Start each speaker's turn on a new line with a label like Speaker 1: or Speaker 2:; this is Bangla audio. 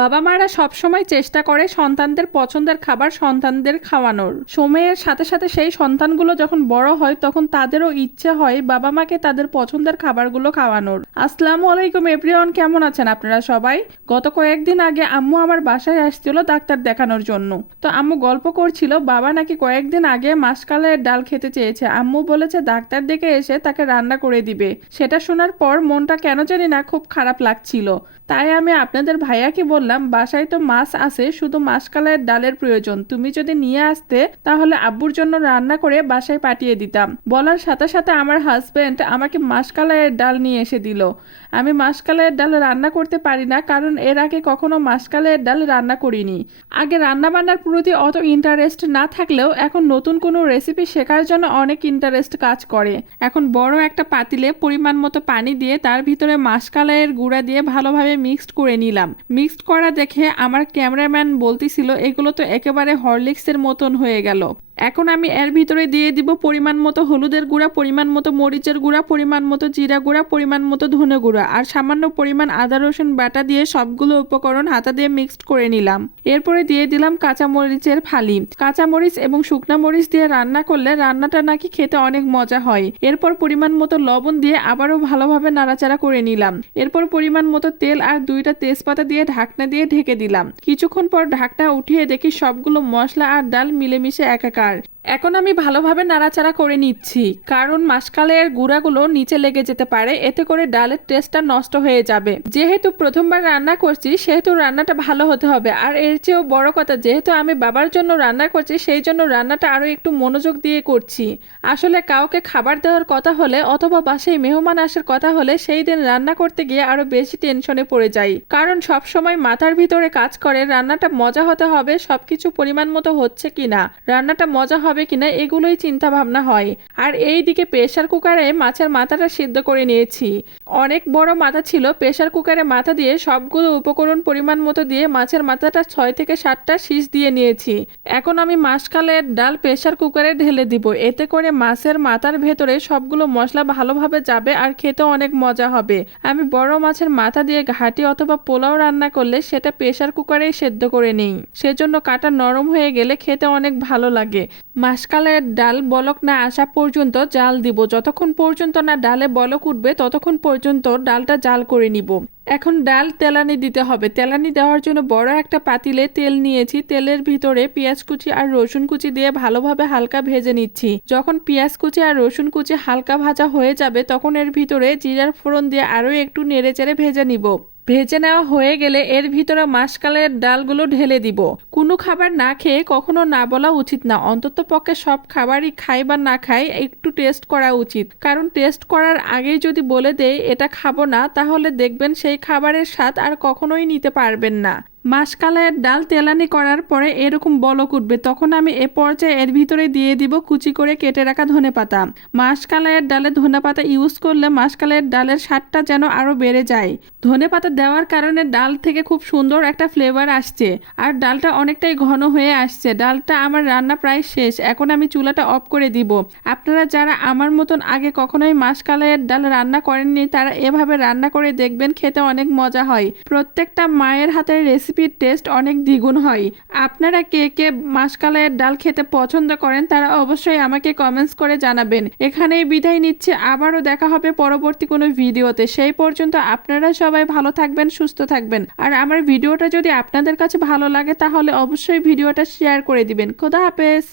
Speaker 1: বাবা মারা সবসময় চেষ্টা করে সন্তানদের পছন্দের খাবার সন্তানদের খাওয়ানোর। সময়ের সাথে সাথে সেই সন্তানগুলো যখন বড় হয়, তখন তাদেরও ইচ্ছে হয় বাবা মাকে তাদের পছন্দের খাবারগুলো খাওয়ানোর। আসসালামু আলাইকুম এভরিওয়ান, কেমন আছেন আপনারা সবাই? গত কয়েকদিন আগে আম্মু আমার বাসায় আসছিল ডাক্তার দেখানোর জন্য। তো আম্মু গল্প করছিল, বাবা নাকি কয়েকদিন আগে মাসকালের ডাল খেতে চেয়েছে। আম্মু বলেছে, ডাক্তার ডেকে এসে তাকে রান্না করে দিবে। সেটা শোনার পর মনটা কেন জানি না খুব খারাপ লাগছিল। তাই আমি আপনাদের ভাইয়াকে বললাম বাসায় তো মাছ আছে, শুধু মাসকালের ডালের প্রয়োজন। তুমি যদি নিয়ে আসতে, তাহলে আব্বুর জন্য রান্না করে বাসায় পাঠিয়ে দিতাম। বলার সাথে সাথে আমার হাজবেন্ড আমাকে মাসকালের ডাল নিয়ে এসে দিল। আমি মাসকালের ডাল রান্না করতে পারি না, কারণ এর আগে কখনো মাসকালের ডাল রান্না করিনি। আগে রান্না বান্নার প্রতি অত ইন্টারেস্ট না থাকলেও এখন নতুন কোনো রেসিপি শেখার জন্য অনেক ইন্টারেস্ট কাজ করে। এখন বড় একটা পাতিলে পরিমাণ মতো পানি দিয়ে তার ভিতরে মাসকালের গুঁড়া দিয়ে ভালোভাবে মিক্সড করে নিলাম। মিক্সড করা দেখে আমার ক্যামেরাম্যান বলতেছিল এগুলো তো একেবারে হরলিক্সের মতন হয়ে গেল। এখন আমি এর ভিতরে দিয়ে দিব পরিমাণ মতো হলুদের গুঁড়া, পরিমাণ মতো মরিচের গুঁড়া, পরিমাণ মতো জিরা গুঁড়া, পরিমাণ মতো ধনে গুঁড়া আর সামান্য পরিমাণ আদা, রসুন বাটা দিয়ে সবগুলো উপকরণ হাতা দিয়ে মিক্সড করে নিলাম। এরপরে দিয়ে দিলাম কাঁচা মরিচের ফালি। কাঁচা মরিচ এবং শুকনা মরিচ দিয়ে রান্না করলে রান্নাটা নাকি খেতে অনেক মজা হয়। এরপর পরিমাণ মতো লবণ দিয়ে আবারও ভালোভাবে নাড়াচাড়া করে নিলাম। এরপর পরিমাণ মতো তেল আর দুইটা তেজপাতা দিয়ে ঢাকনা দিয়ে ঢেকে দিলাম। কিছুক্ষণ পর ঢাকনা উঠিয়ে দেখি সবগুলো মশলা আর ডাল মিলেমিশে একাকার। lugar এখন আমি ভালোভাবে নাড়াচাড়া করে নিচ্ছি, কারণ মাসকালের গুঁড়াগুলো নিচে লেগে যেতে পারে, এতে করে ডালের টেস্টটা নষ্ট হয়ে যাবে। যেহেতু প্রথমবার রান্না করছি, সেহেতু রান্নাটা ভালো হতে হবে। আর এর চেয়েও বড় কথা, যেহেতু আমি বাবার জন্য রান্না করছি, সেই জন্য রান্নাটা আরও একটু মনোযোগ দিয়ে করছি। আসলে কাউকে খাবার দেওয়ার কথা হলে অথবা বাসায় মেহমান আসার কথা হলে সেই দিন রান্না করতে গিয়ে আরও বেশি টেনশনে পড়ে যাই। কারণ সব সময় মাথার ভিতরে কাজ করে, রান্নাটা মজা হতে হবে, সবকিছু পরিমাণ মতো হচ্ছে কিনা। রান্নাটা মজা হবে কিনা এগুলোই চিন্তা ভাবনা হয়। আর এই দিকে প্রেশার কুকারে মাছের মাথাটা সিদ্ধ করে নিয়েছি। অনেক বড় মাথা ছিল প্রেশার কুকারে মাথা দিয়ে সবগুলো উপকরণ পরিমাণ মতো দিয়ে মাছের মাথাটা ছয় থেকে সাতটা শীষ দিয়ে নিয়েছি। এখন আমি মাসকালের ডাল প্রেশার কুকারে ঢেলে দিব। এতে করে মাছের মাথার ভেতরে সবগুলো মশলা ভালোভাবে যাবে আর খেতে অনেক মজা হবে। আমি বড় মাছের মাথা দিয়ে ঘাটি অথবা পোলাও রান্না করলে সেটা প্রেশার কুকারেই সেদ্ধ করে নিই। সেজন্য কাটা নরম হয়ে গেলে খেতে অনেক ভালো লাগে। মাসকালের ডাল বলক না আসা পর্যন্ত জাল দিব। যতক্ষণ পর্যন্ত না ডালে বলক উঠবে, ততক্ষণ পর্যন্ত ডালটা জাল করে নিব। এখন ডাল তেলানি দিতে হবে। তেলানি দেওয়ার জন্য বড় একটা পাতিলে তেল নিয়েছি। তেলের ভিতরে পেঁয়াজ কুচি আর রসুন কুচি দিয়ে ভালোভাবে হালকা ভেজে নিচ্ছি। যখন পেঁয়াজ কুচি আর রসুন কুচি হালকা ভাজা হয়ে যাবে, তখন এর ভিতরে জিরার ফোড়ন দিয়ে আরও একটু নেড়ে চেড়ে ভেজে নিব। ভেজে নেওয়া হয়ে গেলে এর ভিতরে মাসকালের ডালগুলো ঢেলে দিব। কোনো খাবার না খেয়ে কখনো না বলা উচিত না। অন্তত পক্ষে সব খাবারই খাই বা না খাই একটু টেস্ট করা উচিত। কারণ টেস্ট করার আগেই যদি বলে দেয় এটা খাব না, তাহলে দেখবেন সেই খাবারের স্বাদ আর কখনোই নিতে পারবেন না। মাসকালের ডাল তেলানি করার পরে এরকম বলক উঠবে, তখন আমি এ পর্যায়ে এর ভিতরে দিয়ে দিব কুচি করে কেটে রাখা ধনে পাতা মাসকালের ডালে ধনে পাতা ইউজ করলে মাসকালের ডালের স্বাদটা যেন আরও বেড়ে যায়। ধনে পাতা দেওয়ার কারণে ডাল থেকে খুব সুন্দর একটা ফ্লেভার আসছে, আর ডালটা অনেকটাই ঘন হয়ে আসছে। ডালটা আমার রান্না প্রায় শেষ, এখন আমি চুলাটা অফ করে দিব। আপনারা যারা আমার মতন আগে কখনোই মাসকালের ডাল রান্না করেননি, তারা এভাবে রান্না করে দেখবেন, খেতে অনেক মজা হয়। প্রত্যেকটা মায়ের হাতের রেসিপির টেস্ট অনেক দ্বিগুণ হয়। আপনারা কে কে মাসকালাইয়ের ডাল খেতে পছন্দ করেন, তারা অবশ্যই আমাকে কমেন্টস করে জানাবেন। এখানেই বিদায় নিচ্ছে, আবারও দেখা হবে পরবর্তী কোনো ভিডিওতে। সেই পর্যন্ত আপনারা সবাই ভালো থাকবেন, সুস্থ থাকবেন। আর আমার ভিডিওটা যদি আপনাদের কাছে ভালো লাগে, তাহলে অবশ্যই ভিডিওটা শেয়ার করে দিবেন। খোদা হাফেজ!